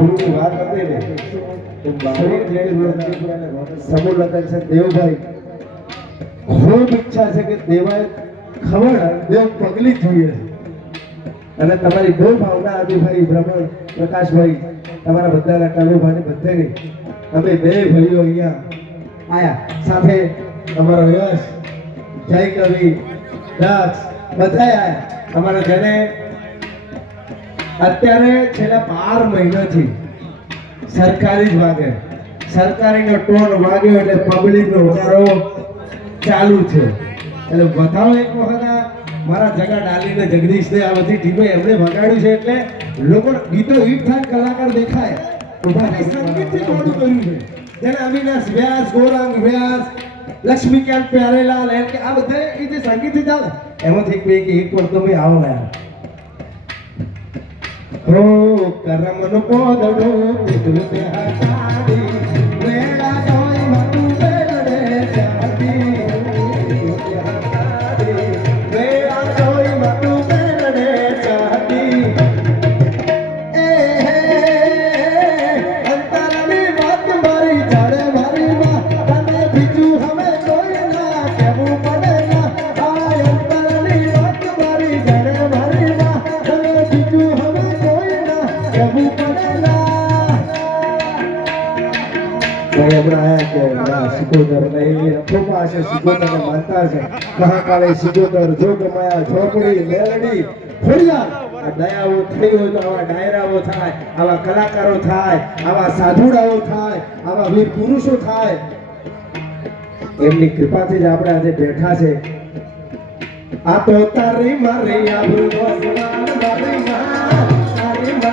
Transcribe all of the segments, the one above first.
આબરૂની વાત હતી ને સમૂહ લગન છે દેવભાઈ. ખૂબ ઈચ્છા છે કે દેવાય ખબર દેવ પગલી જોઈએ. અને તમારી બહુ ભાવના ભાઈ, બ્રહ્મણ પ્રકાશભાઈ, તમારા બધાના કલુભાઈ બધાની. અમે બે ભાઈઓ અહીંયા આયા. સાથે અમારો યશ, જય કવિ દક્ષ બધા આયા. અમારા જેને અત્યારે છેલ્લા બાર મહિનાથી સરકારી જ વાગે. સરકારીનો ટોન વાગ્યો એટલે પબ્લિકનો વધારો ચાલુ છે એટલે વધારો એક વખત મારા જગા ડાલીને જગદીશને આ બધી ટીમે એમણે વગાડ્યું છે એટલે લોકો ગીતો હિટ થાય કલાકાર દેખાય. સંગીતથી મોડું કર્યું છે. જેને અવિનાશ વ્યાસ, ગોરંગ વ્યાસ, લક્ષ્મીકાંત પ્યારેલાલ, એમ કે આ બધા એ જે સંગીતથી ચાલે. એમાંથી કોઈ એક હિટ પર તમે આવો યાર. ఓ కరమను పోదడు పితులు આવા કલાકારો થાય આવા સાધુડાઓ થાય આવા વીર થાય એમની કૃપાથી જ આપણે આજે બેઠા છે આ તો તારી મારી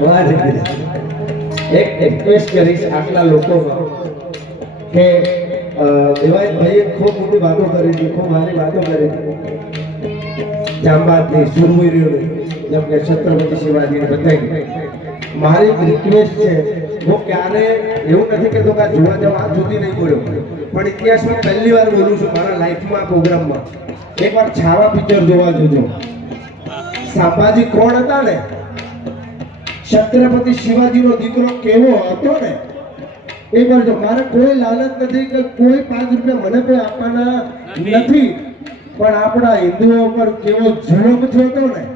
વાહ કરી એક રિક્વેસ્ટ કરીશ આટલા લોકોમાં કે દેવાયતભાઈએ ખૂબ મોટી વાતો કરી ખૂબ સારી વાતો કરી હતી જામબાદની સુરવીરોની જેમ કે છત્રપતિ શિવાજીને બધાની મારી રિક્વેસ્ટ છે, હું ક્યારે એવું નથી કહેતો કે જોવા જવા સુધી નહીં બોલ્યો પણ ઇતિહાસમાં પહેલી વાર બોલું છું મારા લાઈફમાં, પ્રોગ્રામમાં. એકવાર છાવા પિક્ચર જોવા જોજો. સાંભાજી કોણ હતા ને? છત્રપતિ શિવાજીનો દીકરો કેવો હતો ને? એ વાર જો મારે કોઈ લાલચ નથી કે કોઈ પાંચ રૂપિયા મને કોઈ આપવાના નથી. પણ આપણા હિન્દુઓ પર કેવો જુલમ થયો હતો ને?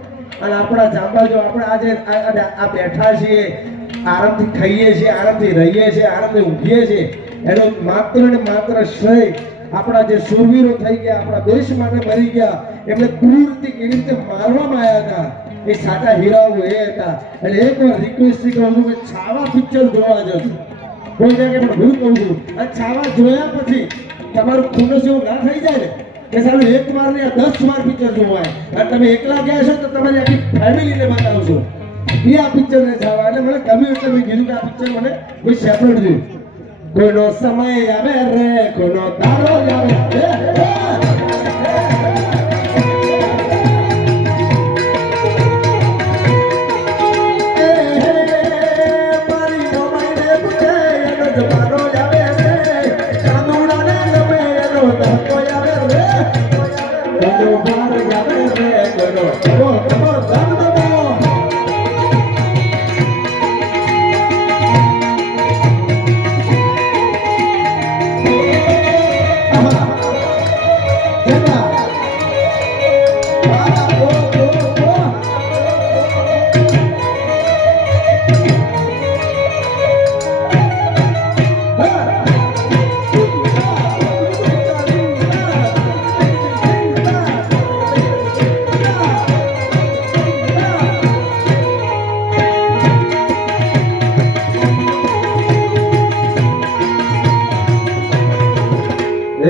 અને આપણા જાંબાજો આપણે આજે આ- બેઠા છીએ આરામથી ખાઈએ છીએ આરામથી રહીએ છીએ આરામથી ઊંઘીએ છીએ. એનો માત્ર ને માત્ર શ્રેય આપણા જે શૂરવીરો થઈ ગયા આપણા દેશ માટે મરી ગયા. એમને ક્રૂરથી કેવી રીતે મારવામાં આવ્યા હતા. એ સાચા હીરાઓ એ હતા. એટલે એક વાર રિક્વેસ્ટ કહું છું કે છાવા પિક્ચર જોવા જજો કોઈ જગ્યાએ પણ હું કહું છું, આ છાવા જોયા પછી તમારું ખુનસ એવું ના થઈ જાય ને? કે સાલું એક વાર ને દસ વાર પિક્ચર જોવાય. અને તમે એકલા ગયા છો તો તમારી આખી ફેમિલીને બતાવશો એ આ પિક્ચર ને છાવા એટલે મને ગમ્યું એટલે મેં કીધું કે આ પિક્ચર મને કોઈ સેપરેટ જોયું. કોઈનો સમય આવે રે કોઈનો તારો આવે રે. જાવે રે કનો કમો રે ધમ ધમો આહા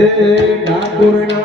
એ ડાકોરના